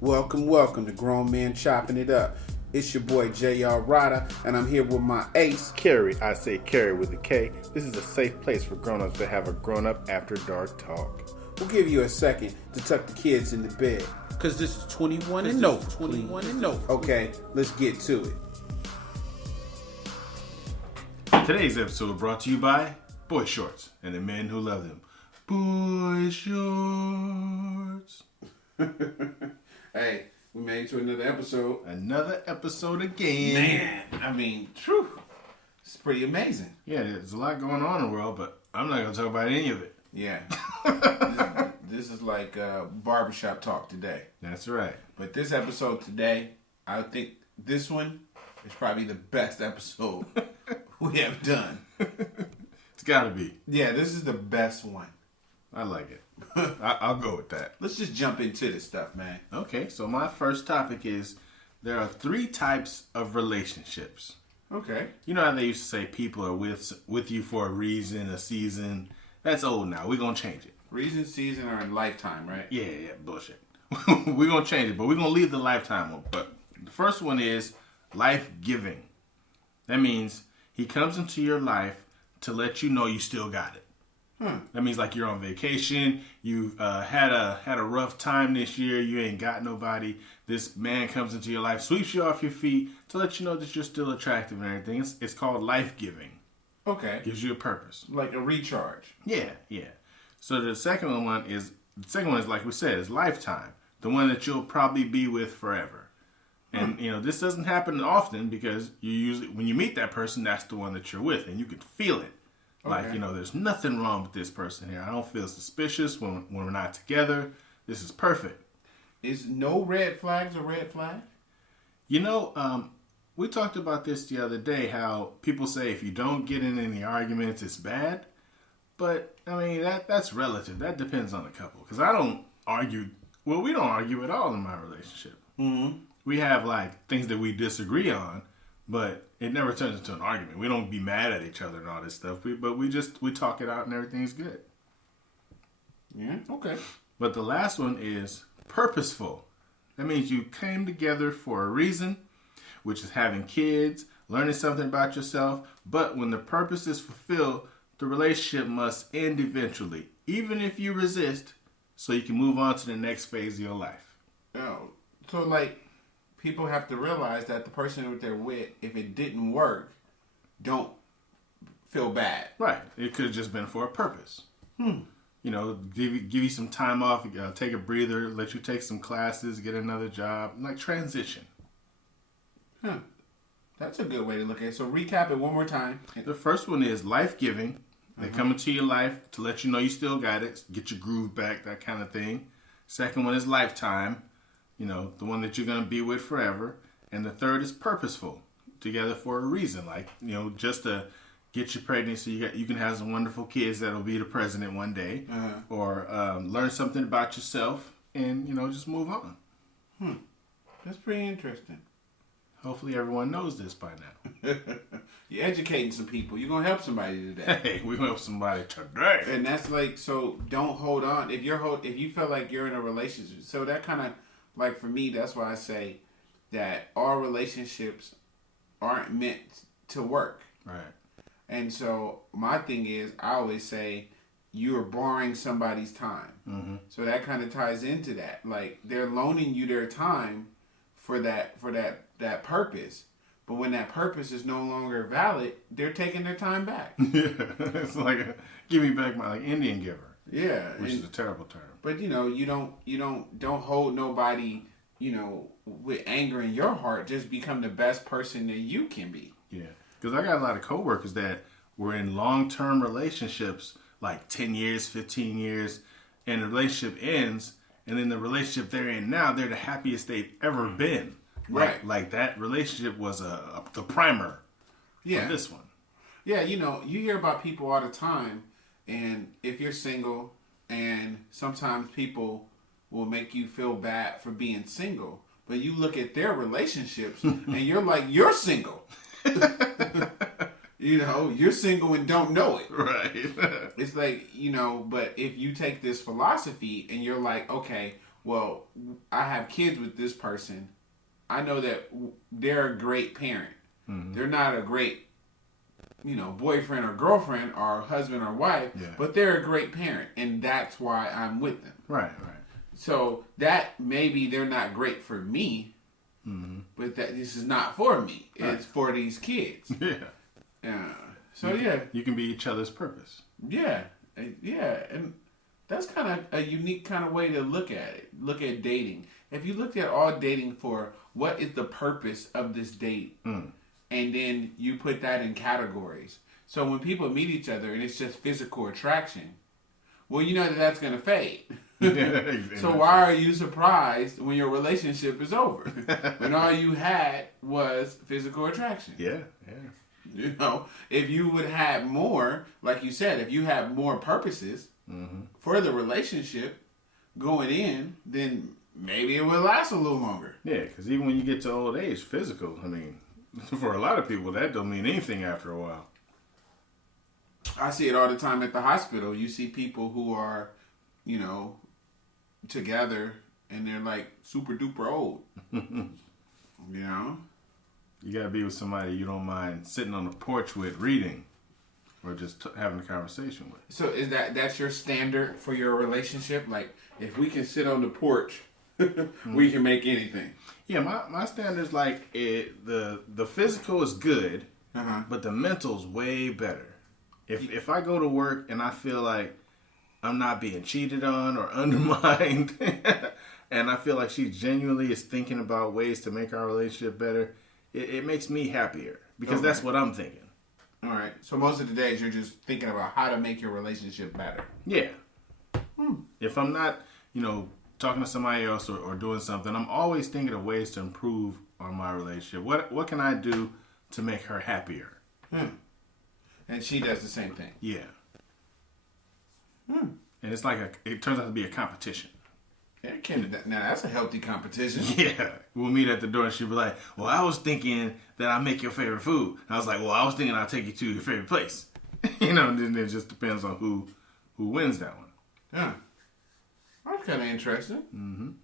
Welcome to Grown Men Chopping It Up. It's your boy J Rydha, and I'm here with my ace, Kerry. I say Kerry with a K. This is a safe place for grown-ups to have a grown-up after dark talk. We'll give you a second to tuck the kids into bed, because this is 21 and no. 21 and no. Okay, let's get to it. Today's episode brought to you by Boy Shorts and the men who love them. Boy Shorts. Hey, we made it to another episode. Another episode again. Man, I mean, it's pretty amazing. Yeah, there's a lot going on in the world, but I'm not going to talk about any of it. Yeah. This is like barbershop talk today. That's right. But this episode today, I think this one is probably the best episode we have done. It's got to be. Yeah, this is the best one. I like it. I'll go with that. Let's just jump into this stuff, man. Okay, so my first topic is there are 3 types of relationships. Okay. You know how they used to say people are with you for a reason, a season? That's old now. We're going to change it. Reason, season, or in lifetime, right? Yeah, bullshit. We're going to change it, but we're going to leave the lifetime one. But the first one is life-giving. That means he comes into your life to let you know you still got it. That means like you're on vacation, you've had a rough time this year, you ain't got nobody. This man comes into your life, sweeps you off your feet to let you know that you're still attractive and everything. It's called life-giving. Okay. Gives you a purpose. Like a recharge. Yeah. So the second one is like we said, is lifetime. The one that you'll probably be with forever. And this doesn't happen often because you usually when you meet that person, that's the one that you're with, and you can feel it. Like, there's nothing wrong with this person here. I don't feel suspicious when we're not together. This is perfect. Is no red flags a red flag? We talked about this the other day, how people say if you don't get in any arguments, it's bad. But, I mean, that's relative. That depends on the couple. Because I don't argue. Well, we don't argue at all in my relationship. Mm-hmm. We have, like, things that we disagree on. But it never turns into an argument. We don't be mad at each other and all this stuff. But we talk it out and everything's good. Yeah, okay. But the last one is purposeful. That means you came together for a reason, which is having kids, learning something about yourself. But when the purpose is fulfilled, the relationship must end eventually, even if you resist, so you can move on to the next phase of your life. Oh, so like, people have to realize that the person that they're with, if it didn't work, don't feel bad. Right. It could have just been for a purpose. Give you some time off, take a breather, let you take some classes, get another job, like transition. That's a good way to look at it. So recap it one more time. The first one is life-giving. They come into your life to let you know you still got it, get your groove back, that kind of thing. Second one is lifetime. The one that you're going to be with forever. And the third is purposeful, together for a reason. Like, just to get you pregnant so you can have some wonderful kids that'll be the president one day. Or learn something about yourself and, just move on. That's pretty interesting. Hopefully everyone knows this by now. You're educating some people. You're going to help somebody today. Hey, we're going to help somebody today. And that's like, so don't hold on. If you feel like you're in a relationship, so that kind of, like for me, that's why I say that all relationships aren't meant to work. Right. And so my thing is, I always say, you're borrowing somebody's time. Mm-hmm. So that kind of ties into that. Like, they're loaning you their time for that purpose. But when that purpose is no longer valid, they're taking their time back. Yeah. It's like, give me back my Indian giver. Yeah. Which is a terrible term. But you don't hold nobody, with anger in your heart. Just become the best person that you can be. Yeah. Because I got a lot of coworkers that were in long-term relationships, like 10 years, 15 years, and the relationship ends, and then the relationship they're in now, they're the happiest they've ever been. Right. Like that relationship was the primer for this one. Yeah, you hear about people all the time, and if you're single, and sometimes people will make you feel bad for being single, but you look at their relationships, and you're like, you're single. You're single and don't know it. Right. It's like, but if you take this philosophy and you're like, okay, well, I have kids with this person. I know that they're a great parent. Mm-hmm. They're not a great, boyfriend or girlfriend or husband or wife, but they're a great parent, and that's why I'm with them. Right. So that maybe they're not great for me, but that this is not for me. Right. It's for these kids. So you can be each other's purpose. Yeah, and that's kind of a unique kind of way to look at it. Look at dating. If you looked at all dating for what is the purpose of this date, and then you put that in categories. So when people meet each other and it's just physical attraction, well, you know that's going to fade. So why are you surprised when your relationship is over? When all you had was physical attraction. Yeah. If you would have more, like you said, if you have more purposes for the relationship going in, then maybe it would last a little longer. Yeah, because even when you get to old age, physical, I mean, for a lot of people, that don't mean anything after a while. I see it all the time at the hospital. You see people who are, together and they're like super duper old. You gotta be with somebody you don't mind sitting on the porch with, reading, or just having a conversation with. So is that's your standard for your relationship? Like, if we can sit on the porch, we can make anything. Yeah, my standard's like the physical is good, but the mental's way better. If I go to work and I feel like I'm not being cheated on or undermined, and I feel like she genuinely is thinking about ways to make our relationship better, it makes me happier because that's what I'm thinking. All right. So most of the days you're just thinking about how to make your relationship better. Yeah. If I'm not, talking to somebody else or doing something, I'm always thinking of ways to improve on my relationship. What can I do to make her happier? And she does the same thing. Yeah. And it's like it turns out to be a competition. Now that's a healthy competition. Yeah. We'll meet at the door and she'll be like, well, I was thinking that I'll make your favorite food. And I was like, well, I was thinking I'll take you to your favorite place. Then it just depends on who wins that one. Yeah. That's kind of interesting.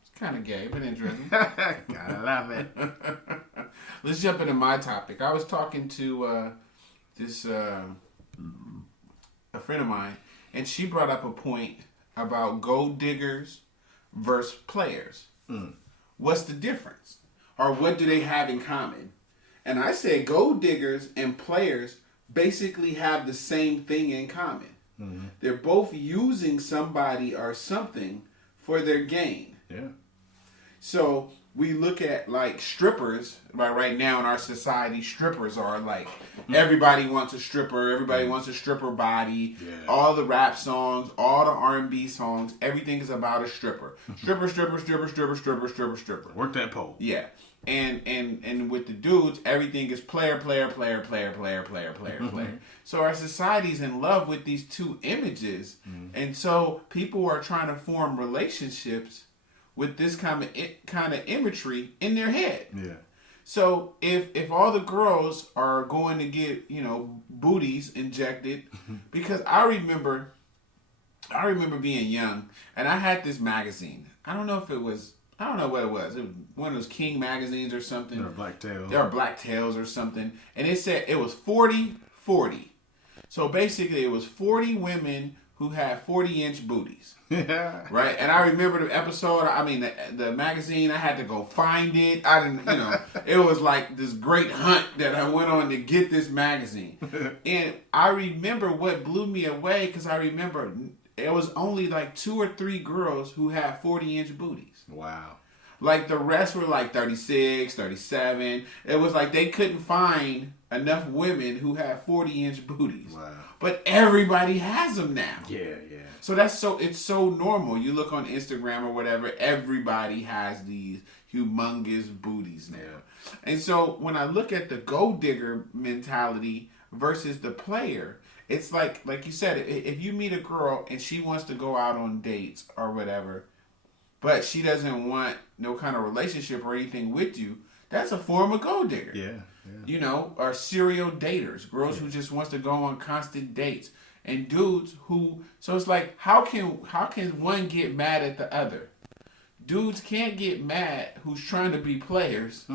It's kind of gay, but interesting. Gotta love it. Let's jump into my topic. I was talking to a friend of mine, and she brought up a point about gold diggers versus players. What's the difference? Or what do they have in common? And I said gold diggers and players basically have the same thing in common. They're both using somebody or something for their gain. Yeah. So we look at like strippers, right now in our society, strippers are like everybody wants a stripper, everybody wants a stripper body. Yeah. All the rap songs, all the R&B songs, everything is about a stripper. Stripper. Work that pole. Yeah. And with the dudes, everything is player. So our society's in love with these two images. And so people are trying to form relationships with this kind of imagery in their head. Yeah. So if all the girls are going to get, booties injected, because I remember being young and I had this magazine. I don't know what it was. It was one of those King magazines or something. Or Black Tails. They were Black Tails or something. And it said it was 40-40. So basically it was 40 women who had 40-inch booties. Yeah. Right? And I remember the episode, the magazine, I had to go find it. I didn't, it was like this great hunt that I went on to get this magazine. And I remember what blew me away, because I remember it was only like 2 or 3 girls who had 40-inch booties. Wow. Like the rest were like 36, 37. It was like they couldn't find enough women who had 40-inch booties. Wow. But everybody has them now. Yeah. So it's so normal. You look on Instagram or whatever, everybody has these humongous booties now. Yeah. And so when I look at the gold digger mentality versus the player, it's like you said, if you meet a girl and she wants to go out on dates or whatever, but she doesn't want no kind of relationship or anything with you, that's a form of gold digger. Yeah. Or serial daters, girls who just wants to go on constant dates, and dudes who. So it's like, how can one get mad at the other? dudes can't get mad who's trying to be players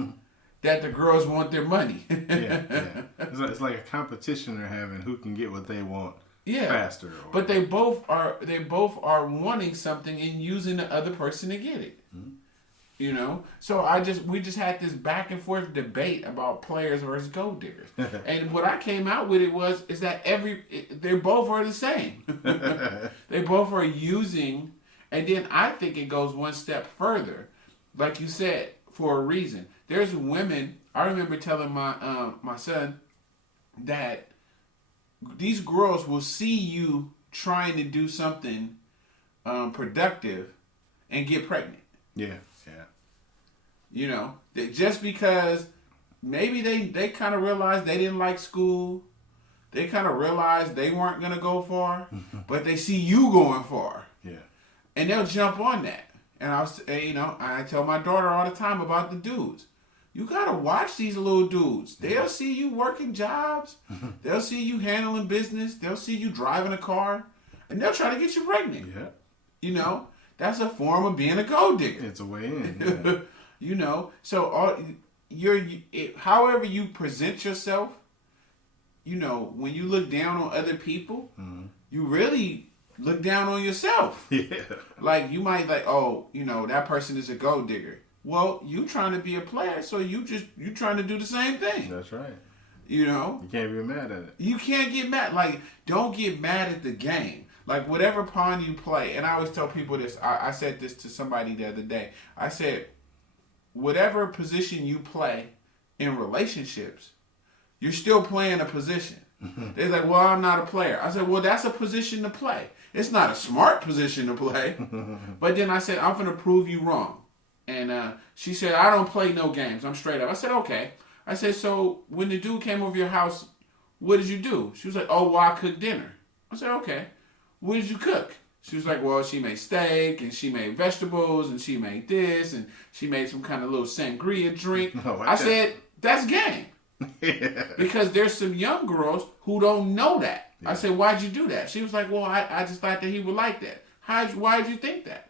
that the girls want their money. Yeah. It's like a competition they're having who can get what they want faster. But they both are wanting something and using the other person to get it. You know? So we just had this back and forth debate about players versus gold diggers. And what I came out with is that they both are the same. They both are using, and then I think it goes one step further. Like you said, for a reason. There's women, I remember telling my son that these girls will see you trying to do something productive and get pregnant. Yeah. You know, just because maybe they kind of realized they didn't like school. They kind of realized they weren't going to go far, but they see you going far. Yeah. And they'll jump on that. And I tell my daughter all the time about the dudes. You got to watch these little dudes. They'll see you working jobs. They'll see you handling business. They'll see you driving a car. And they'll try to get you pregnant. Yeah. You know, that's a form of being a gold digger. It's a way in. Yeah. You know, so however you present yourself, you know, when you look down on other people, you really look down on yourself. Yeah. Like, you might oh, you know, that person is a gold digger. Well, you trying to be a player, so you trying to do the same thing. That's right. You know? You can't be mad at it. You can't get mad. Like, don't get mad at the game. Like, whatever pawn you play, and I always tell people this, I said this to somebody the other day. I said, whatever position you play in relationships, you're still playing a position. They're like, well, I'm not a player. I said, well, that's a position to play. It's not a smart position to play. But then I said, I'm going to prove you wrong. And she said, I don't play no games. I'm straight up. I said, okay. I said, so when the dude came over your house, what did you do? She was like, oh, well, I cooked dinner. I said, okay. What did you cook? She was like, well, she made steak, and she made vegetables, and she made this, and she made some kind of little sangria drink. I said, that's game. Because there's some young girls who don't know that. Yeah. I said, why'd you do that? She was like, well, I just thought that he would like that. Why'd you think that?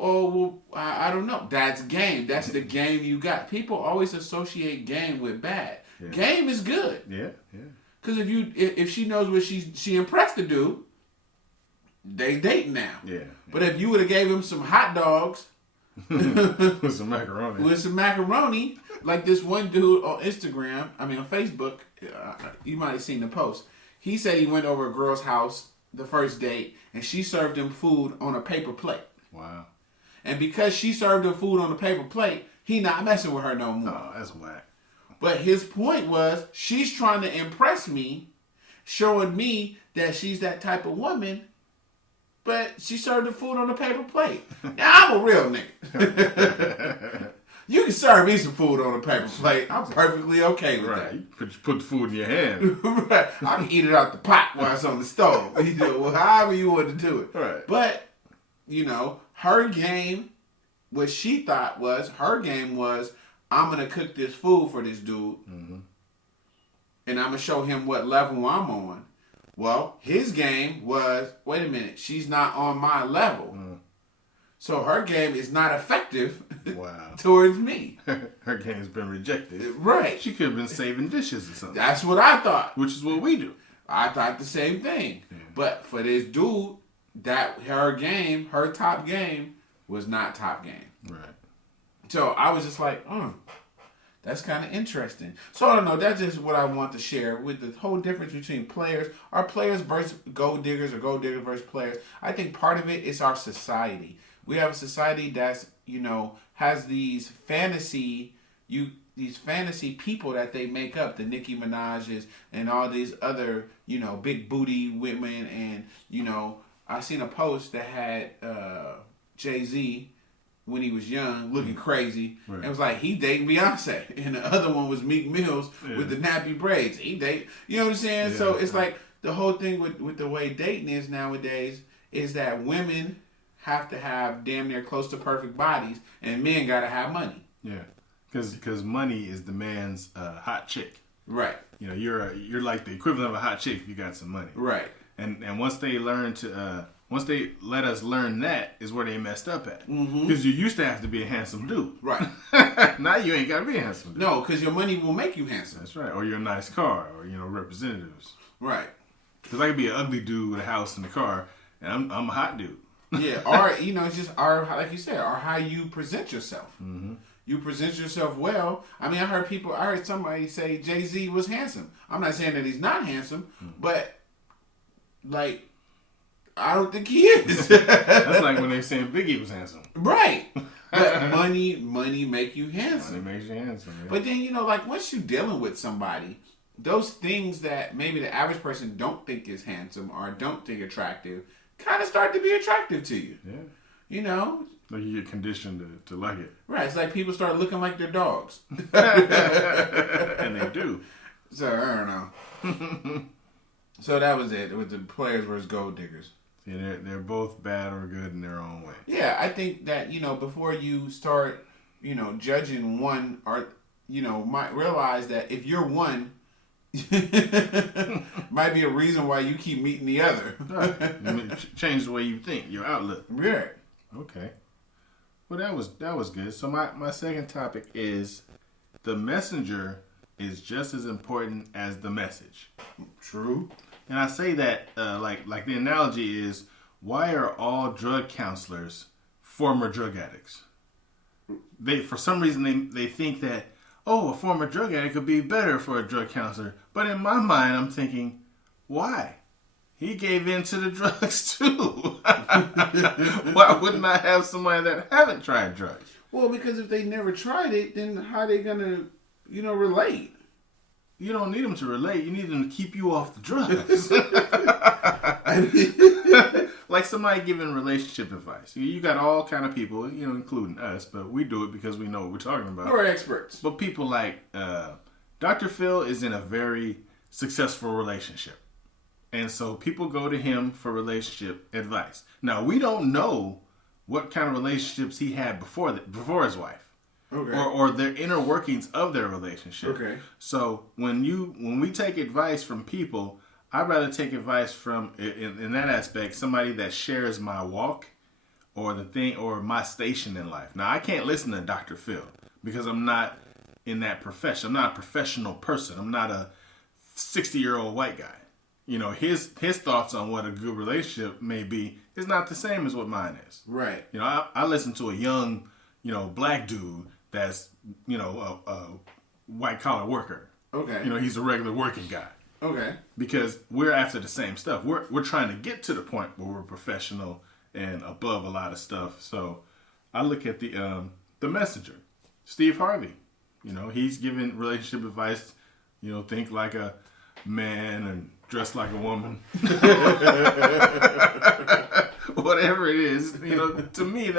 Oh, well, I don't know. That's game. That's the game you got. People always associate game with bad. Yeah. Game is good. Yeah. Because if she knows what she impressed the dude, they dating now. Yeah. But if you would have gave him some hot dogs with some macaroni, like this one dude on on Facebook, you might have seen the post. He said he went over a girl's house the first date, and she served him food on a paper plate. Wow. And because she served him food on a paper plate, he not messing with her no more. Oh, that's whack. But his point was, she's trying to impress me, showing me that she's that type of woman. But she served the food on a paper plate. Now, I'm a real nigga. You can serve me some food on a paper plate. I'm perfectly okay with that. You put the food in your hand. Right. I can eat it out the pot while it's on the stove. You know, well, however you want to do it. Right. But, you know, her game, what she thought was, her game was, I'm going to cook this food for this dude. And I'm going to show him what level I'm on. Well, his game was, wait a minute, she's not on my level. So her game is not effective towards me. Her game's been rejected. Right. She could have been saving dishes or something. That's what I thought. Which is what we do. I thought the same thing. Yeah. But for this dude, her top game was not top game. Right. So I was just like, that's kind of interesting. So I don't know. That's just what I want to share with the whole difference between players. Are players versus gold diggers or gold diggers versus players? I think part of it is our society. We have a society that's, you know, has these fantasy people that they make up, the Nicki Minaj's and all these other, you know, big booty women. And, you know, I seen a post that had Jay-Z when he was young, looking crazy. Right. And it was like, he dating Beyonce. And the other one was Meek Mills with the nappy braids. You know what I'm saying? Yeah. So it's like the whole thing with the way dating is nowadays is that women have to have damn near close to perfect bodies, and men got to have money. Yeah, because money is the man's hot chick. Right. You know, you're like the equivalent of a hot chick if you got some money. Right. And once they learn to once they let us learn that is where they messed up at. Mm-hmm. Because you used to have to be a handsome dude. Right. Now you ain't got to be a handsome dude. No, because your money will make you handsome. That's right. Or you're a nice car, or representatives. Right. Because I could be an ugly dude with a house and a car, and I'm a hot dude. Yeah. Or it's just like you said, or how you present yourself. Mm-hmm. You present yourself well. I mean, I heard somebody say Jay-Z was handsome. I'm not saying that he's not handsome, but like, I don't think he is. That's like when they saying Biggie was handsome. Right. But money make you handsome. Money makes you handsome. Yeah. But then, like once you're dealing with somebody, those things that maybe the average person don't think is handsome or don't think attractive kind of start to be attractive to you. Yeah. Like you get conditioned to like it. Right. It's like people start looking like their dogs. And they do. So, I don't know. So that was it. It was the players versus gold diggers. Yeah, they're both bad or good in their own way. Yeah, I think that, before you start, judging one, or, might realize that if you're one, might be a reason why you keep meeting the other. Right. Change the way you think, your outlook. Yeah. Okay. Well, that was good. So my second topic is the messenger is just as important as the message. True. And I say that like the analogy is, why are all drug counselors former drug addicts? They, for some reason, they think that, a former drug addict could be better for a drug counselor. But in my mind, I'm thinking, why? He gave in to the drugs too. Why wouldn't I have somebody that haven't tried drugs? Well, because if they never tried it, then how are they gonna, relate? You don't need them to relate. You need them to keep you off the drugs. Like somebody giving relationship advice. You got all kind of people, including us, but we do it because we know what we're talking about. We're experts. But people like Dr. Phil is in a very successful relationship. And so people go to him for relationship advice. Now, we don't know what kind of relationships he had before his wife. Okay. Or their inner workings of their relationship. Okay. So when we take advice from people, I'd rather take advice from, in that aspect, somebody that shares my walk or my station in life. Now, I can't listen to Dr. Phil because I'm not in that profession. I'm not a professional person. I'm not a 60-year-old white guy. His thoughts on what a good relationship may be is not the same as what mine is. Right. I listen to a young, black dude that's, a white collar worker. Okay. He's a regular working guy. Okay. Because we're after the same stuff. We're trying to get to the point where we're professional and above a lot of stuff. So I look at the messenger, Steve Harvey. He's giving relationship advice. Think like a man and dress like a woman. Whatever it is, to me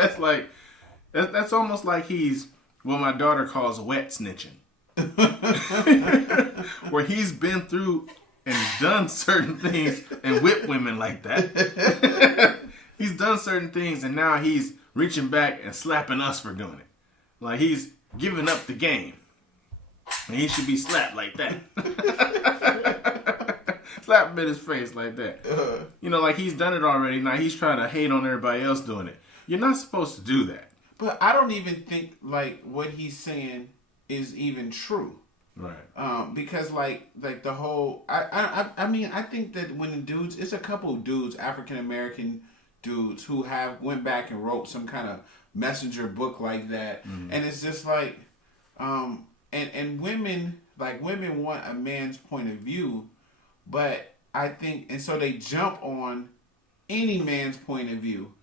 that's almost like he's what my daughter calls wet snitching. Where he's been through and done certain things and whipped women like that. He's done certain things and now he's reaching back and slapping us for doing it. Like he's giving up the game. And he should be slapped like that. Slap him in his face like that. Like he's done it already. Now he's trying to hate on everybody else doing it. You're not supposed to do that. But I don't even think like what he's saying is even true. Right. Because like the whole I mean I think that when the dudes, it's a couple of dudes, African American dudes who went back and wrote some kind of messenger book like that, and it's just like and women want a man's point of view, but I think, and so they jump on any man's point of view,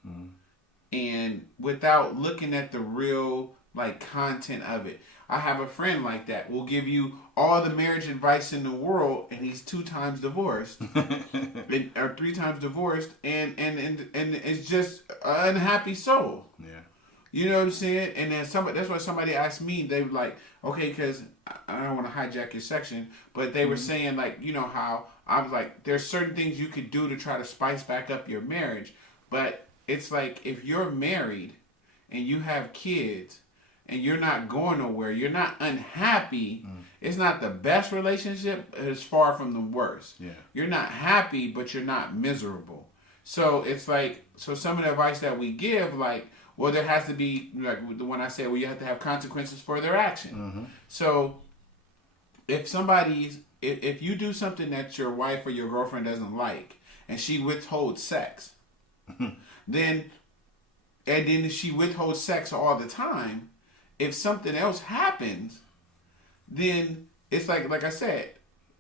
and without looking at the real content of it. I have a friend like that. Will give you all the marriage advice in the world, and he's 2 times divorced, or 3 times divorced, and it's just an unhappy soul. Yeah. You know what I'm saying? And then that's why somebody asked me. They were like, okay, because I don't want to hijack your section, but they were saying how I was like, there's certain things you could do to try to spice back up your marriage, but it's like if you're married and you have kids and you're not going nowhere, you're not unhappy, it's not the best relationship, it's far from the worst. Yeah. You're not happy, but you're not miserable. So it's like, so some of the advice that we give, like, well, there has to be, like the one I said, well, you have to have consequences for their action. Mm-hmm. So if if you do something that your wife or your girlfriend doesn't like, and she withholds sex, then she withholds sex all the time, if something else happens, then it's like I said,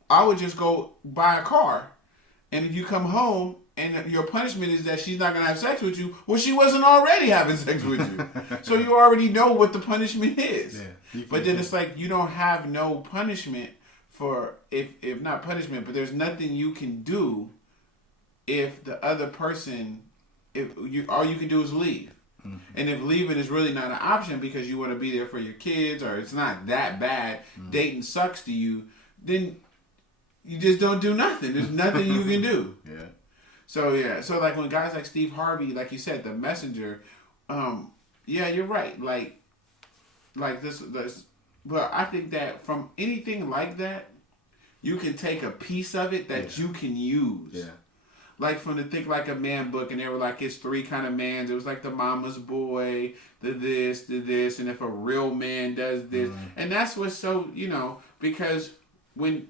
I would just go buy a car, and if you come home and your punishment is that she's not going to have sex with you, well, she wasn't already having sex with you. So you already know what the punishment is. Yeah, but then it's like you don't have no punishment for, if not punishment, but there's nothing you can do if the other person, all you can do is leave. Mm-hmm. And if leaving is really not an option because you want to be there for your kids, or it's not that bad, dating sucks to you, then you just don't do nothing. There's nothing you can do. Yeah. So like when guys like Steve Harvey, like you said, the messenger, yeah, you're right. Like this, but I think that from anything like that, you can take a piece of it that you can use. Yeah. Like from the Think Like a Man book, and they were like, it's 3 kind of mans. It was like the mama's boy, the this, and if a real man does this. And that's what's so, because when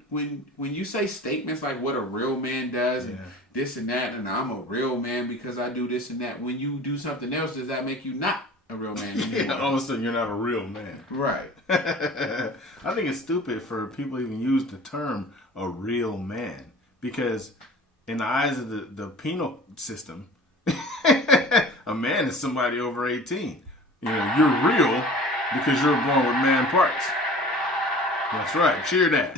you say statements like what a real man does and this and that, and I'm a real man because I do this and that, when you do something else, does that make you not a real man anymore? Yeah, all of a sudden you're not a real man. Right. I think it's stupid for people to even use the term a real man, because in the eyes of the penal system, a man is somebody over 18. You're real because you're born with man parts. That's right. Cheer that.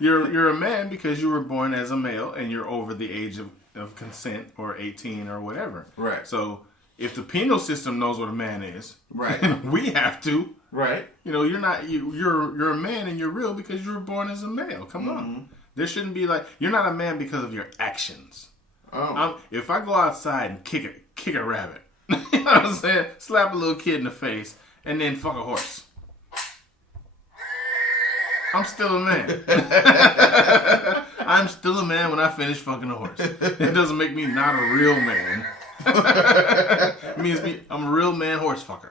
You're a man because you were born as a male and you're over the age of consent, or 18 or whatever. Right. So if the penal system knows what a man is, right, we have to. Right. You're a man and you're real because you were born as a male. Come on. There shouldn't be like, you're not a man because of your actions. Oh. If I go outside and kick a rabbit, you know what I'm saying? Slap a little kid in the face and then fuck a horse, I'm still a man. I'm still a man when I finish fucking a horse. It doesn't make me not a real man. It means I'm a real man horse fucker.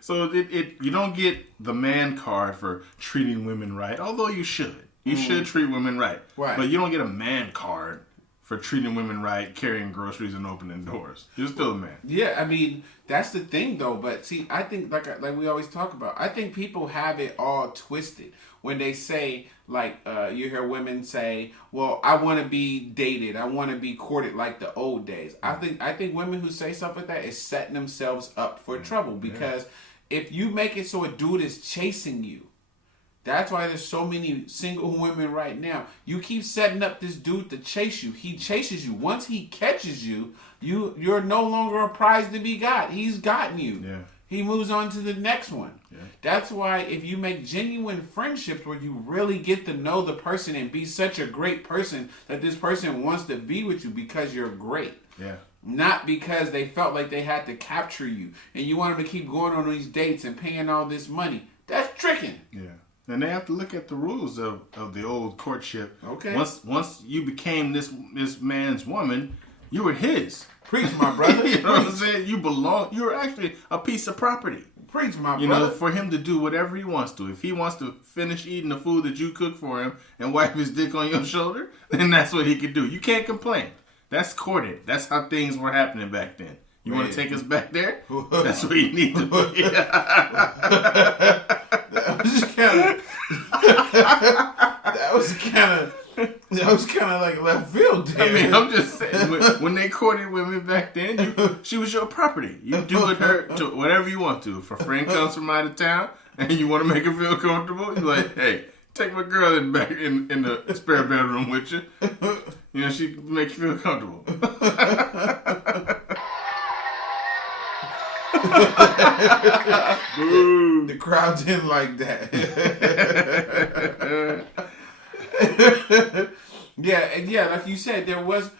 So you don't get the man card for treating women right, although you should. You should treat women right. Right. But you don't get a man card for treating women right, carrying groceries, and opening doors. You're still a man. Yeah, I mean, that's the thing, though. But see, I think, like we always talk about, I think people have it all twisted when they say, like, you hear women say, well, I want to be dated, I want to be courted like the old days. I think women who say stuff like that is setting themselves up for trouble, because if you make it so a dude is chasing you, that's why there's so many single women right now. You keep setting up this dude to chase you. He chases you. Once he catches you, you're no longer a prize to be got. He's gotten you. Yeah. He moves on to the next one. Yeah. That's why if you make genuine friendships where you really get to know the person and be such a great person that this person wants to be with you because you're great. Yeah. Not because they felt like they had to capture you and you want them to keep going on these dates and paying all this money. That's tricking. Yeah. And they have to look at the rules of the old courtship. Okay. Once you became this man's woman, you were his. Preach, my brother. You know what I'm saying? You belong. You're actually a piece of property. Preach, my brother. You know, for him to do whatever he wants to. If he wants to finish eating the food that you cook for him and wipe his dick on your shoulder, then that's what he can do. You can't complain. That's courted. That's how things were happening back then. You want to take us back there? That's what you need to do. That was kind of like left field. Damn. I mean, I'm just saying, when they courted women back then, she was your property. You do with her to whatever you want to. If a friend comes from out of town and you want to make her feel comfortable, you're like, hey, take my girl in the spare bedroom with you. You know, she can make you feel comfortable. The crowd didn't like that. Yeah, like you said, there was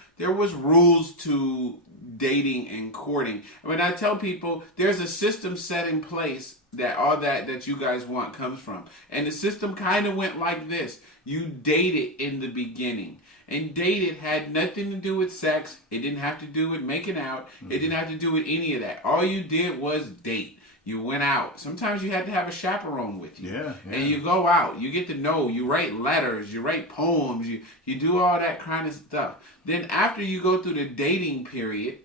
rules to dating and courting. I mean, I tell people there's a system set in place that all that you guys want comes from. And the system kind of went like this. You dated in the beginning. And dated had nothing to do with sex. It didn't have to do with making out. It didn't have to do with any of that. All you did was date. You went out. Sometimes you had to have a chaperone with you. Yeah. And you go out. You get to know. You write letters. You write poems. You do all that kind of stuff. Then after you go through the dating period,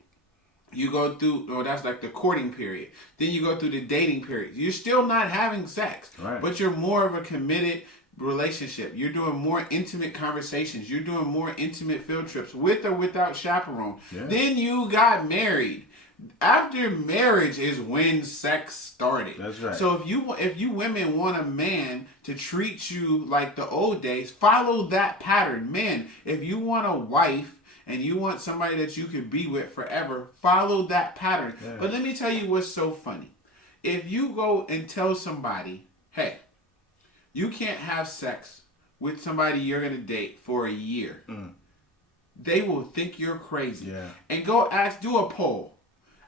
you go through, that's like the courting period. Then you go through the dating period. You're still not having sex. Right. But you're more of a committed relationship. You're doing more intimate conversations. You're doing more intimate field trips with or without chaperone. Yeah. Then you got married. After marriage is when sex started. That's right. So if you women want a man to treat you like the old days, follow that pattern. Men, if you want a wife and you want somebody that you can be with forever, follow that pattern. Yeah. But let me tell you what's so funny. If you go and tell somebody, hey, you can't have sex with somebody you're going to date for a year, they will think you're crazy. Yeah. And do a poll.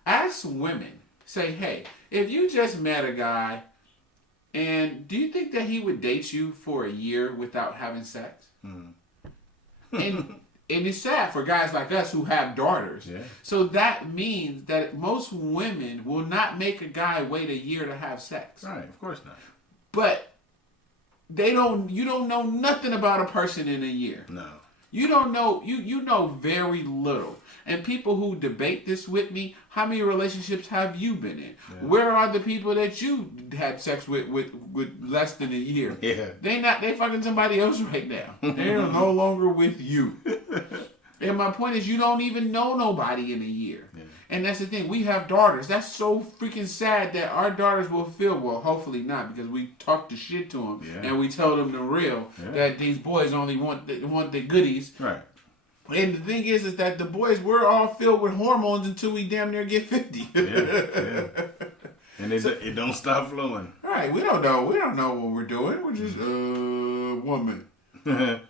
Ask women, say, hey, if you just met a guy, and do you think that he would date you for a year without having sex? And it's sad for guys like us who have daughters. Yeah. So that means that most women will not make a guy wait a year to have sex. Right, of course not. But you don't know nothing about a person in a year. No. You don't know, you know very little. And people who debate this with me, how many relationships have you been in? Yeah. Where are the people that you had sex with less than a year? Yeah. They fucking somebody else right now. They're no longer with you. And my point is, you don't even know nobody in a year. Yeah. And that's the thing. We have daughters. That's so freaking sad that our daughters will feel, well, hopefully not, because we talk the shit to them and we tell them the real, that these boys only want the goodies. Right. And the thing is that the boys, we're all filled with hormones until we damn near get 50. Yeah. And it don't stop flowing. Right. We don't know what we're doing. We're just woman.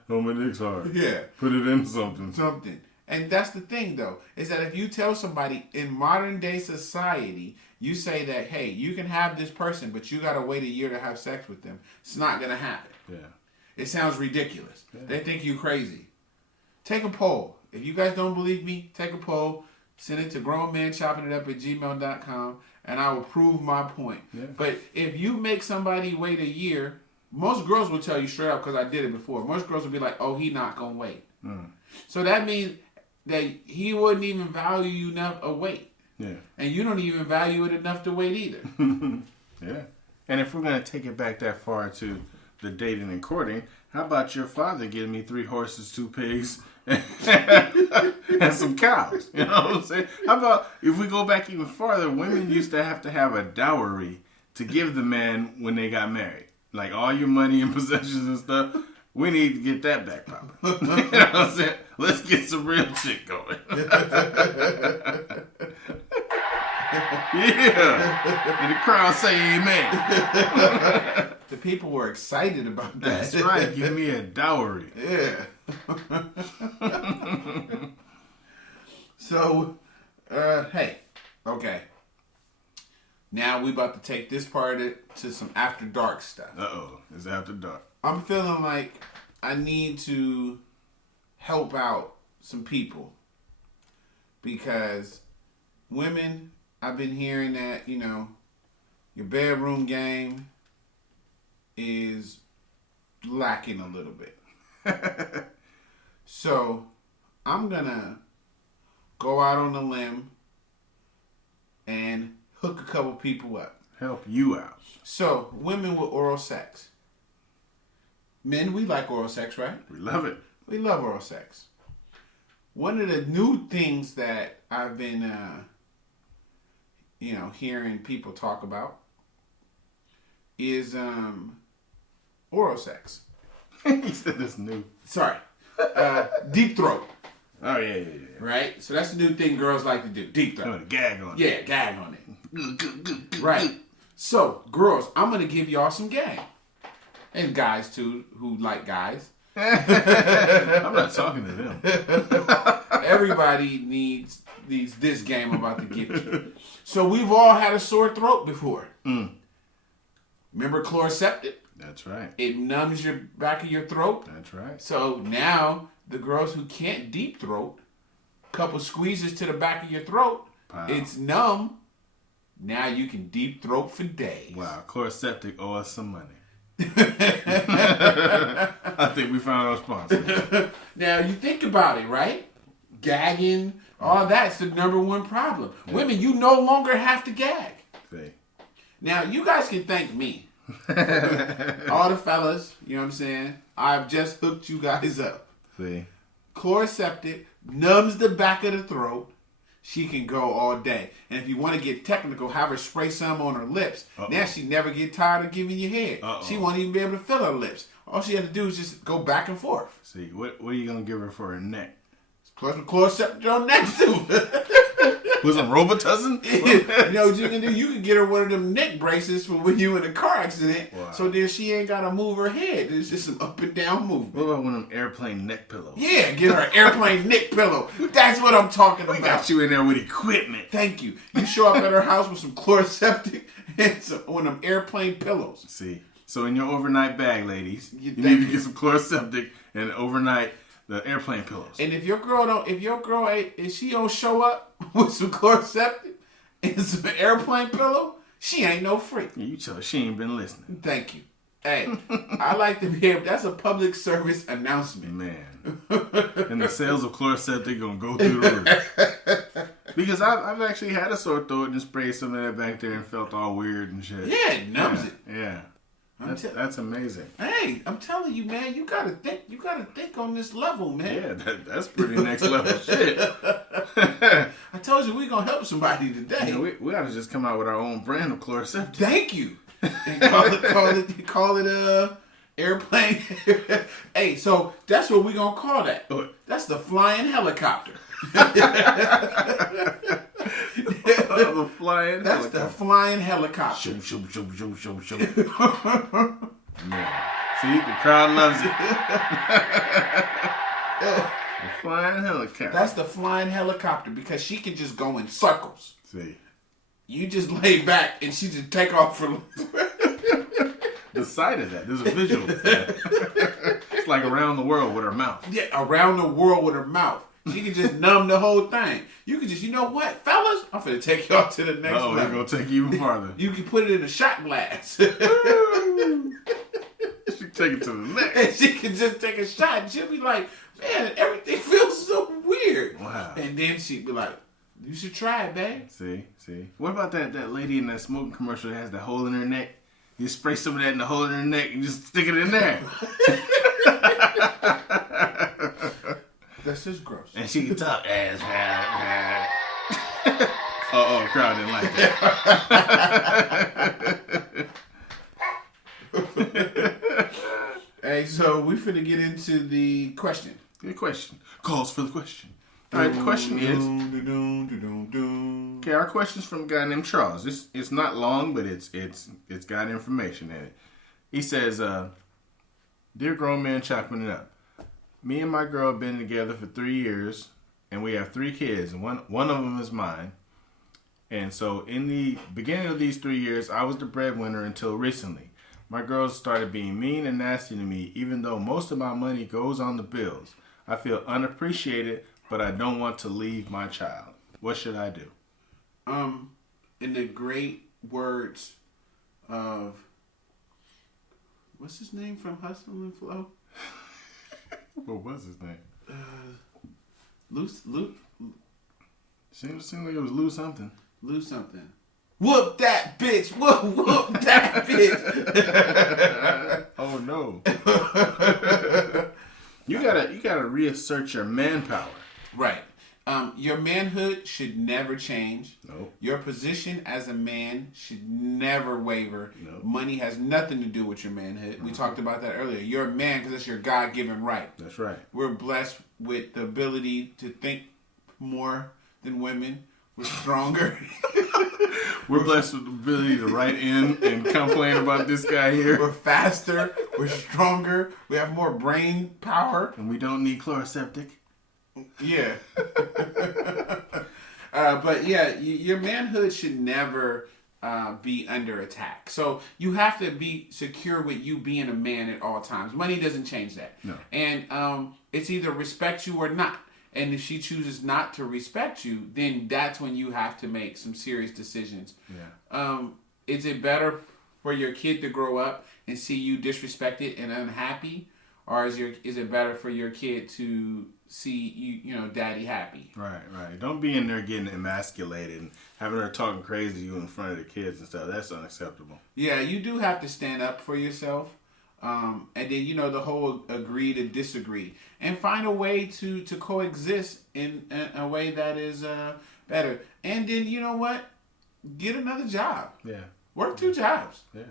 Woman dick's hard. Yeah. Put it in something. Something. And that's the thing, though, is that if you tell somebody in modern day society, you say that, hey, you can have this person, but you got to wait a year to have sex with them, it's not going to happen. Yeah. It sounds ridiculous. Yeah. They think you crazy. Take a poll. If you guys don't believe me, take a poll. Send it to grownmanchoppingitup@gmail.com, and I will prove my point. Yeah. But if you make somebody wait a year, most girls will tell you straight up, because I did it before. Most girls will be like, oh, he not going to wait. So that means that he wouldn't even value you enough a wait. Yeah. And you don't even value it enough to wait either. Yeah. And if we're going to take it back that far to the dating and courting, how about your father giving me 3 horses, 2 pigs, and some cows? You know what I'm saying? How about if we go back even farther, women used to have a dowry to give the man when they got married. Like all your money and possessions and stuff. We need to get that back popping. You know what I'm saying? Let's get some real shit going. Yeah. And the crowd say amen. The people were excited about that. That's right. Give me a dowry. Yeah. So, hey. Okay. Now we about to take this part to some after dark stuff. Uh-oh. It's after dark. I'm feeling like I need to help out some people. Because women, I've been hearing that, your bedroom game is lacking a little bit. So, I'm going to go out on a limb and hook a couple people up. Help you out. So, women with oral sex. Men, we like oral sex, right? We love it. We love oral sex. One of the new things that I've been, hearing people talk about is oral sex. He said it's new. Sorry. Deep throat. Oh, yeah. Right? So that's the new thing girls like to do. Deep throat. You want to gag on it. Yeah, gag on it. Right. So, girls, I'm going to give y'all some game. And guys, too, who like guys. I'm not talking to them. Everybody needs this game I'm about to give you. So we've all had a sore throat before. Remember Chloraseptic? That's right. It numbs your back of your throat. That's right. So now the girls who can't deep throat, couple squeezes to the back of your throat, Wow. It's numb. Now you can deep throat for days. Wow, Chloraseptic owe us some money. I think we found our sponsor. Now you think about it, right? Gagging, all that's the number one problem. Yeah. Women, you no longer have to gag. See. Now you guys can thank me. All the fellas, you know what I'm saying? I've just hooked you guys up. See. Chloraseptic numbs the back of the throat. She can go all day. And if you want to get technical, have her spray some on her lips. Now she never get tired of giving you head. She won't even be able to fill her lips. All she has to do is just go back and forth. See, what are you going to give her for her neck? Plus some Chloraseptic on neck too. With some Robitussin? You know what you can do? You can get her one of them neck braces for when you in a car accident. Wow. So then she ain't got to move her head. There's just some up and down movement. What about one of them airplane neck pillows? Yeah, get her an airplane neck pillow. That's what I'm talking about. We got you in there with equipment. Thank you. You show up at her house with some Chloraseptic and one of them airplane pillows. See, so in your overnight bag, ladies, you need to get some Chloraseptic and overnight the airplane pillows. And if your girl if she don't show up with some Chloraseptic and some airplane pillow, she ain't no freak. Yeah, you tell her she ain't been listening. Thank you. Hey, I like to be able. That's a public service announcement, man. And the sales of Chloraseptic gonna go through the roof. Because I've actually had a sore throat and sprayed some of that back there and felt all weird and shit. Yeah, it numbs it. Yeah. That's amazing. Hey, I'm telling you, man, you gotta think on this level, man. Yeah, that's pretty next level shit. I told you we gonna help somebody today. You know, we gotta just come out with our own brand of Chloraseptic. Thank you. And call it airplane. Hey, so that's what we gonna call that. That's the flying helicopter. The flying That's helicopter. the flying helicopter. Shoop. Yeah. See, the crowd loves it. The flying helicopter. That's the flying helicopter because she can just go in circles. See. You just lay back and she just take off for the sight of that. There's a visual. It's like around the world with her mouth. Yeah, around the world with her mouth. She can just numb the whole thing. You can just, you know what, fellas? I'm finna take y'all to the next level. We're gonna take you even farther. You can put it in a shot glass. She can take it to the next. And she can just take a shot and she'll be like, man, everything feels so weird. Wow. And then she'd be like, you should try it, babe. See. What about that lady in that smoking commercial that has the hole in her neck? You spray some of that in the hole in her neck and just stick it in there. That's just gross. And she can talk. Crowd didn't like that. Hey, so we finna get into the question. Good question. Calls for the question. All right, the question is... Okay, our question's from a guy named Charles. It's not long, but it's got information in it. He says, Dear grown man chopping it up. Me and my girl have been together for 3 years, and we have 3 kids, and one of them is mine. And so in the beginning of these 3 years, I was the breadwinner until recently. My girl started being mean and nasty to me, even though most of my money goes on the bills. I feel unappreciated, but I don't want to leave my child. What should I do? In the great words of, what's his name from Hustle and Flow? What was his name? Luke. Seems like it was Lou something. Lou something. Whoop that bitch! Whoop that bitch! Oh no! You gotta reassert your manpower. Right. Your manhood should never change. Nope. Your position as a man should never waver. Nope. Money has nothing to do with your manhood. We talked about that earlier. You're a man because it's your God-given right. That's right. We're blessed with the ability to think more than women. We're stronger. We're blessed with the ability to write in and complain about this guy here. We're faster. We're stronger. We have more brain power. And we don't need Chloraseptic. Yeah. But yeah, your manhood should never be under attack. So you have to be secure with you being a man at all times. Money doesn't change that. No. And it's either respect you or not. And if she chooses not to respect you, then that's when you have to make some serious decisions. Yeah. Is it better for your kid to grow up and see you disrespected and unhappy, or is it better for your kid to see daddy happy? Right. Don't be in there getting emasculated and having her talking crazy to you in front of the kids and stuff. That's unacceptable. Yeah, you do have to stand up for yourself. And then, the whole agree to disagree. And find a way to coexist in a way that is better. And then, you know what? Get another job. Yeah. Work 2 jobs. Yeah.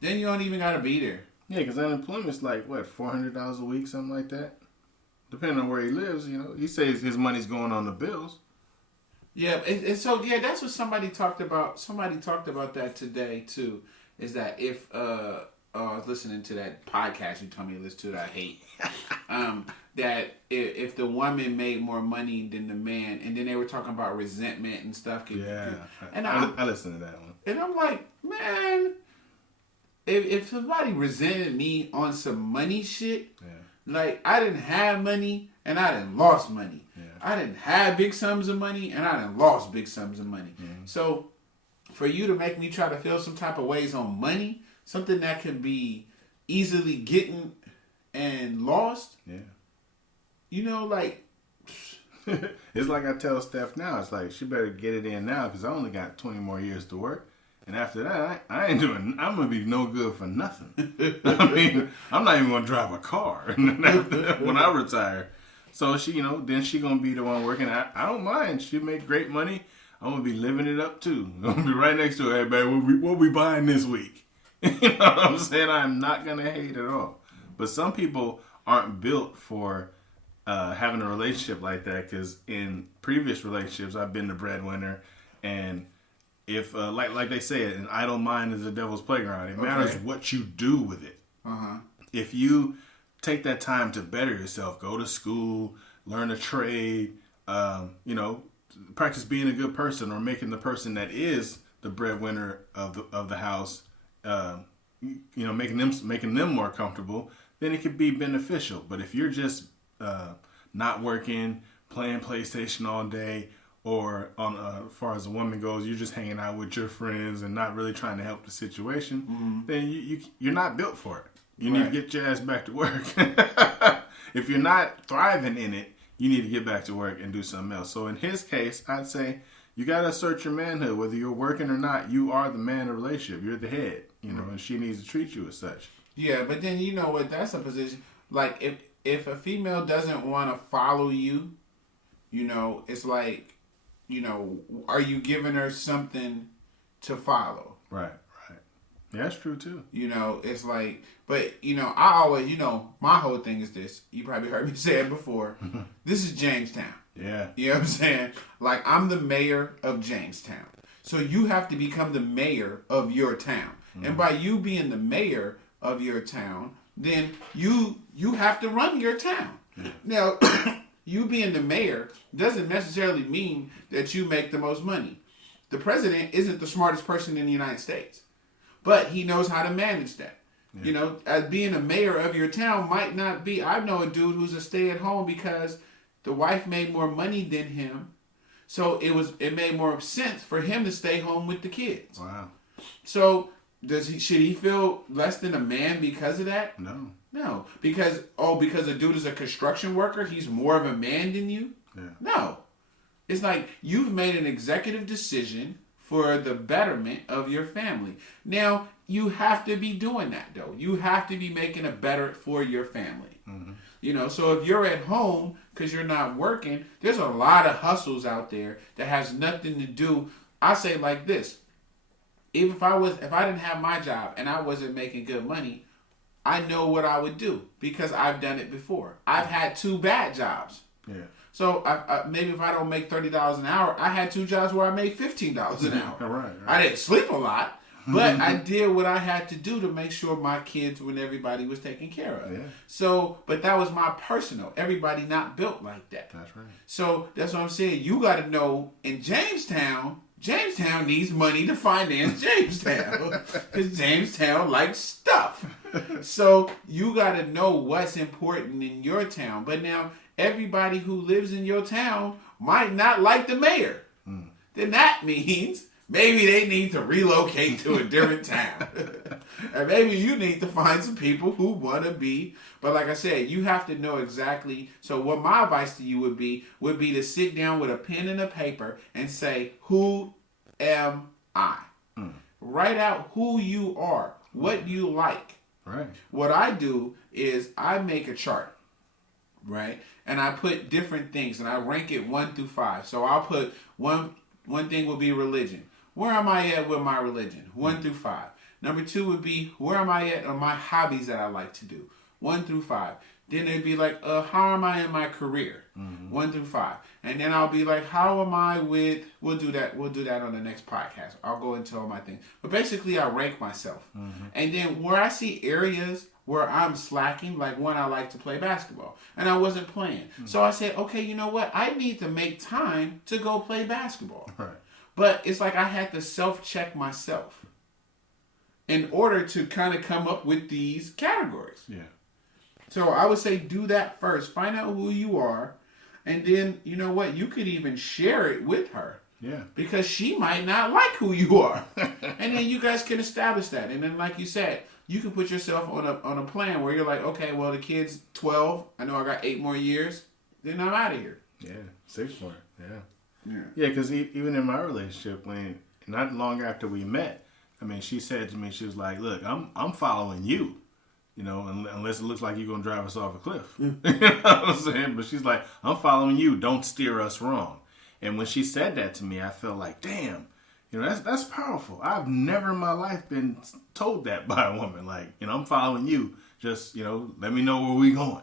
Then you don't even got to be there. Yeah, because unemployment's like, what, $400 a week, something like that? Depending on where he lives, he says his money's going on the bills. Yeah, and so, that's what somebody talked about. Somebody talked about that today, too, is that if... I was listening to that podcast you told me to listen to that I hate. That if the woman made more money than the man, and then they were talking about resentment and stuff. And I listened to that one. And I'm like, man, if somebody resented me on some money shit, like I didn't have money and I didn't lost money. Yeah. I didn't have big sums of money and I didn't lost big sums of money. Mm-hmm. So for you to make me try to feel some type of ways on money, something that can be easily getting and lost. Yeah. Like... It's like I tell Steph now. It's like, she better get it in now because I only got 20 more years to work. And after that, I'm going to be no good for nothing. I mean, I'm not even going to drive a car when I retire. So she, then she going to be the one working. I don't mind. She make great money. I'm going to be living it up too. I'm going to be right next to her. Hey, babe, what we buying this week? You know what I'm saying? I'm not going to hate at all. But some people aren't built for having a relationship like that, because in previous relationships, I've been the breadwinner. And if, like they say, an idle mind is the devil's playground. It matters what you do with it. Uh-huh. If you take that time to better yourself, go to school, learn a trade, practice being a good person, or making the person that is the breadwinner of the house, making them more comfortable, then it could be beneficial. But if you're just not working, playing PlayStation all day, or as far as a woman goes, you're just hanging out with your friends and not really trying to help the situation, then you're not built for it. You need to get your ass back to work. If you're not thriving in it, you need to get back to work and do something else. So in his case, I'd say you got to assert your manhood. Whether you're working or not, you are the man of the relationship. You're the head, and she needs to treat you as such. Yeah, but then you know what? That's a position. Like, if a female doesn't want to follow you, it's like, are you giving her something to follow? Right. Yeah, that's true too. It's like, but I always, my whole thing is this. You probably heard me say it before. This is Jamestown. Yeah. You know what I'm saying? Like, I'm the mayor of Jamestown. So you have to become the mayor of your town. Mm-hmm. And by you being the mayor of your town, then you have to run your town. Yeah. Now, you being the mayor doesn't necessarily mean that you make the most money. The president isn't the smartest person in the United States, but he knows how to manage that. Yeah. As being a mayor of your town might not be. I know a dude who's a stay-at-home because the wife made more money than him, so it made more sense for him to stay home with the kids. Wow. So should he feel less than a man because of that? No. Because a dude is a construction worker, he's more of a man than you? Yeah. No. It's like you've made an executive decision for the betterment of your family. Now, you have to be doing that, though. You have to be making it better for your family. Mm-hmm. So if you're at home because you're not working, there's a lot of hustles out there that has nothing to do. I say like this. If I didn't have my job and I wasn't making good money, I know what I would do because I've done it before. I've had 2 bad jobs. Yeah. So maybe if I don't make $30 an hour, I had 2 jobs where I made $15 an hour. Right. I didn't sleep a lot, but I did what I had to do to make sure my kids when everybody was taken care of. Yeah. So, but that was my personal. Everybody not built like that. That's right. So that's what I'm saying. You got to know in Jamestown, Jamestown needs money to finance Jamestown. Because Jamestown likes stuff. So you got to know what's important in your town. But now, everybody who lives in your town might not like the mayor. Then that means maybe they need to relocate to a different town. Or maybe you need to find some people who want to be. But like I said, you have to know exactly. So what my advice to you would be to sit down with a pen and a paper and say, who am I? Write out who you are, what you like. Right. What I do is I make a chart, right? And I put different things and I rank it 1 through 5. So I'll put one thing will be religion. Where am I at with my religion? 1 through 5. Number 2 would be, where am I at on my hobbies that I like to do? 1 through 5. Then it'd be like, how am I in my career? 1 through 5. And then I'll be like, how am I with, we'll do that on the next podcast. I'll go into all my things. But basically I rank myself. And then where I see areas where I'm slacking, like when I like to play basketball and I wasn't playing. So I said, okay, you know what? I need to make time to go play basketball. Right. But it's like I had to self-check myself in order to kind of come up with these categories. Yeah. So I would say do that first. Find out who you are. And then, you know what? You could even share it with her. Yeah. Because she might not like who you are. And then you guys can establish that. And then, like you said, you can put yourself on a plan where you're like, okay, well, the kid's 12. I know I got 8 more years. Then I'm out of here. Yeah. 6 more. Yeah. Yeah, because even in my relationship, when not long after we met, I mean, she said to me, she was like, look, I'm following you, you know, unless it looks like you're going to drive us off a cliff. You know what I'm saying? But she's like, I'm following you. Don't steer us wrong. And when she said that to me, I felt like, damn, you know, that's powerful. I've never in my life been told that by a woman. Like, you know, I'm following you. Just, you know, let me know where we going.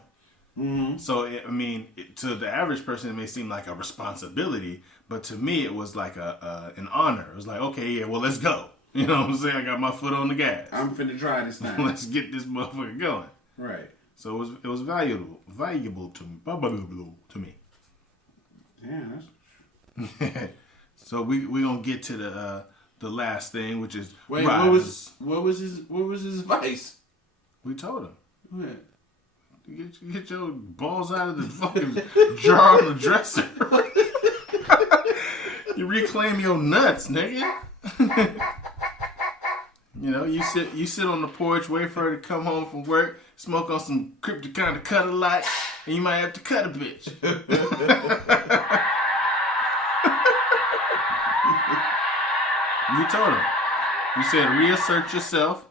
Mm-hmm. So, I mean, to the average person, it may seem like a responsibility, but to me, it was like an honor. It was like, okay, yeah, well, let's go. You know what I'm saying? I got my foot on the gas. I'm finna try this time. Let's get this motherfucker going. Right. So it was valuable to me. Yeah. So we gonna get to the last thing, which is wait. What was his advice? We told him. What? Get your balls out of the fucking jar on the dresser. You reclaim your nuts, nigga. You know, you sit on the porch, wait for her to come home from work, smoke on some cryptic kind of cut a lot, and you might have to cut a bitch. You told him. You said reassert yourself,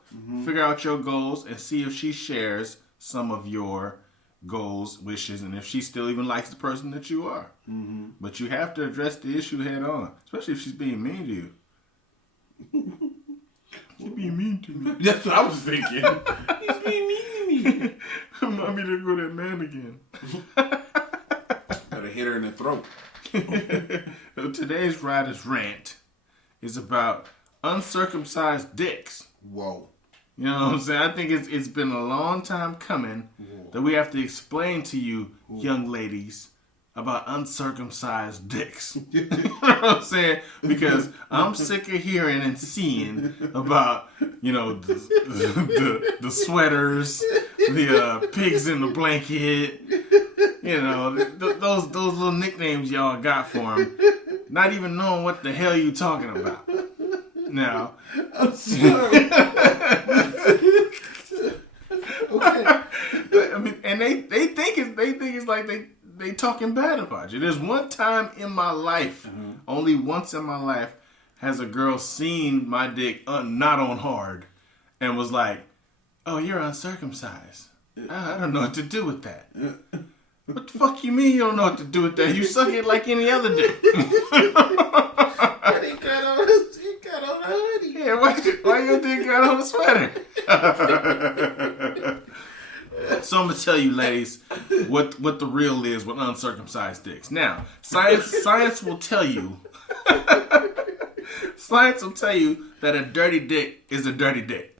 figure out your goals, and see if she shares some of your goals, wishes, and if she still even likes the person that you are. Mm-hmm. But you have to address the issue head on, especially if she's being mean to you. She's being mean to me. That's what I was thinking. He's being mean to me. Remind me to go that man again. Gotta hit her in the throat. So today's Ryda's rant is about uncircumcised dicks. Whoa. You know what I'm saying? I think it's been a long time coming that we have to explain to you, young ladies, about uncircumcised dicks. You know what I'm saying? Because I'm sick of hearing and seeing about, you know, the sweaters, the pigs in the blanket, you know, those little nicknames y'all got for them, not even knowing what the hell you talking about. Now, I'm sorry. Okay. I mean, and they think it's like they talking bad about you. There's one time in my life, only once in my life, has a girl seen my dick not on hard, and was like, "Oh, you're uncircumcised. I don't know what to do with that." What the fuck you mean you don't know what to do with that? You suck it like any other dick. But he got on a hoodie. Yeah, why your dick got on a sweater? So I'm gonna tell you, ladies, what the real is with uncircumcised dicks. Now, science will tell you. Science will tell you that a dirty dick is a dirty dick,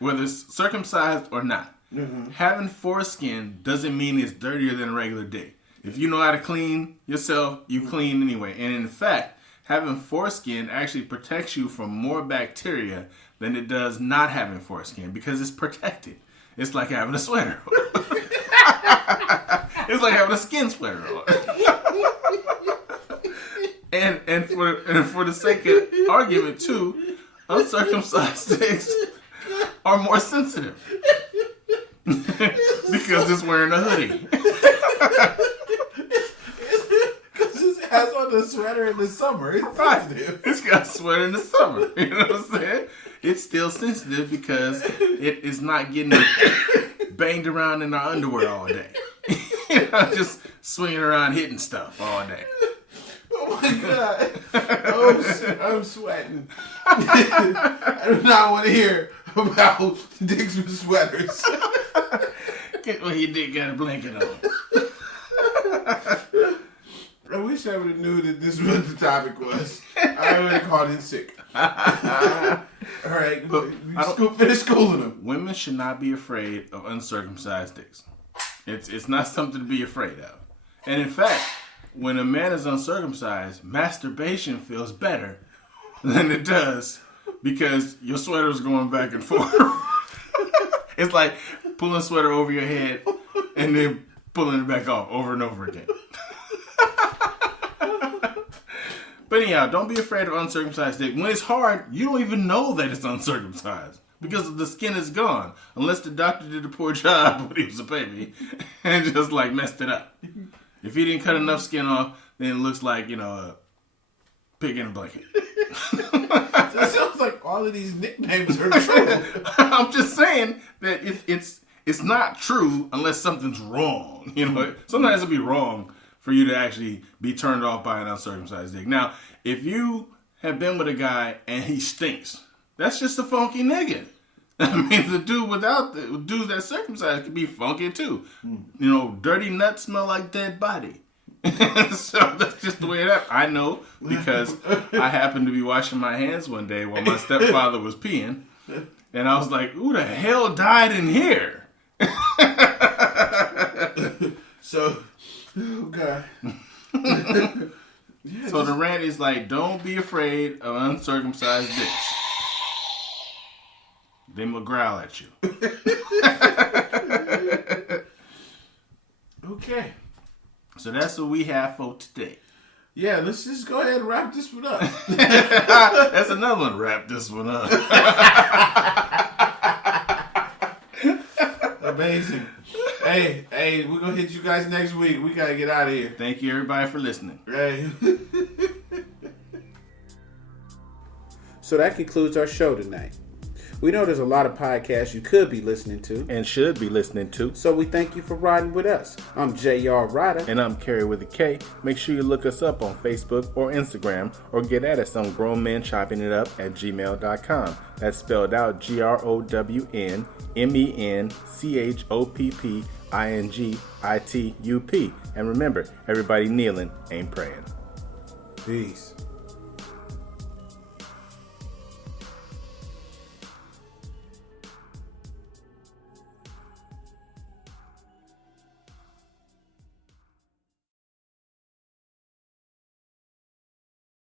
whether it's circumcised or not. Mm-hmm. Having foreskin doesn't mean it's dirtier than a regular dick. If you know how to clean yourself, you clean anyway. And in fact, having foreskin actually protects you from more bacteria than it does not having foreskin because it's protected. It's like having a sweater. It's like having a skin sweater on. and for the sake of argument too, uncircumcised dicks are more sensitive because it's wearing a hoodie. Because it has on the sweater in the summer. It's sensitive. It's got a sweater in the summer. You know what I'm saying? It's still sensitive because it is not getting banged around in our underwear all day. You know, just swinging around hitting stuff all day. Oh my God. Oh shit, I'm sweating. I do not want to hear about dicks with sweaters. Well, your dick got a blanket on. I wish I would have knew that this was what the topic was. I would have called in sick. All right, finish schooling them. Women should not be afraid of uncircumcised dicks. It's not something to be afraid of. And in fact, when a man is uncircumcised, masturbation feels better than it does because your sweater is going back and forth. It's like pulling a sweater over your head and then pulling it back off over and over again. But anyhow, don't be afraid of uncircumcised dick. When it's hard, you don't even know that it's uncircumcised because the skin is gone. Unless the doctor did a poor job when he was a baby and just like messed it up. If he didn't cut enough skin off, then it looks like, a pig in a blanket. So it sounds like all of these nicknames are true. I'm just saying that it's not true unless something's wrong. Sometimes it'll be wrong for you to actually be turned off by an uncircumcised dick. Now, if you have been with a guy and he stinks, that's just a funky nigga. I mean, the dudes that circumcised can be funky too. Dirty nuts smell like dead body. So that's just the way it happens. I know because I happened to be washing my hands one day while my stepfather was peeing. And I was like, who the hell died in here? So, oh God. So the rant is like, don't be afraid of uncircumcised dicks. They will growl at you. Okay. So that's what we have for today. Yeah, let's just go ahead and wrap this one up. That's another one. Wrap this one up. Amazing. Hey, we're going to hit you guys next week. We got to get out of here. Thank you, everybody, for listening. Hey. So that concludes our show tonight. We know there's a lot of podcasts you could be listening to. And should be listening to. So we thank you for riding with us. I'm J Rydha. And I'm Kerry with a K. Make sure you look us up on Facebook or Instagram or get at us on grownmenchoppingitup@gmail.com. That's spelled out GROWNMENCHOPPINGITUP. And remember, everybody kneeling ain't praying. Peace.